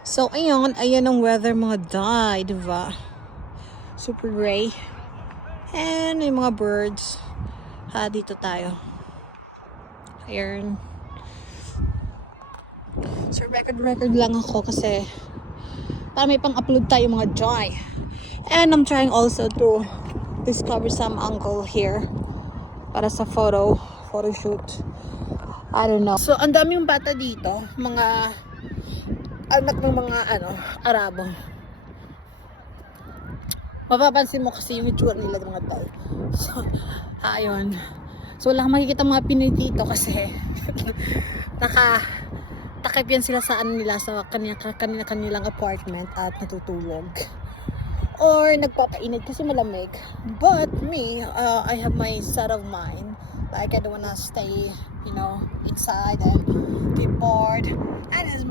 So, ayun, ayan ang weather mga day, diba? Super gray. And may mga birds. Dito tayo. Ayan. So, record lang ako kasi para may pang-upload tayo mga joy. And I'm trying also to discover some angle here para sa photo shoot. I don't know. So, ang daming bata dito. Mga anak ng mga Arabo. Mapapansin mo kasi yung itsura nila ng mga tao. So, ayun. So, wala kang makikita mga Pinoy dito kasi takip yan sila sa nila sa kanilang apartment at natutulog. Or nagpapainit kasi malamig. But me, I have my set of mind. Like, I don't wanna stay, inside and be bored. And it's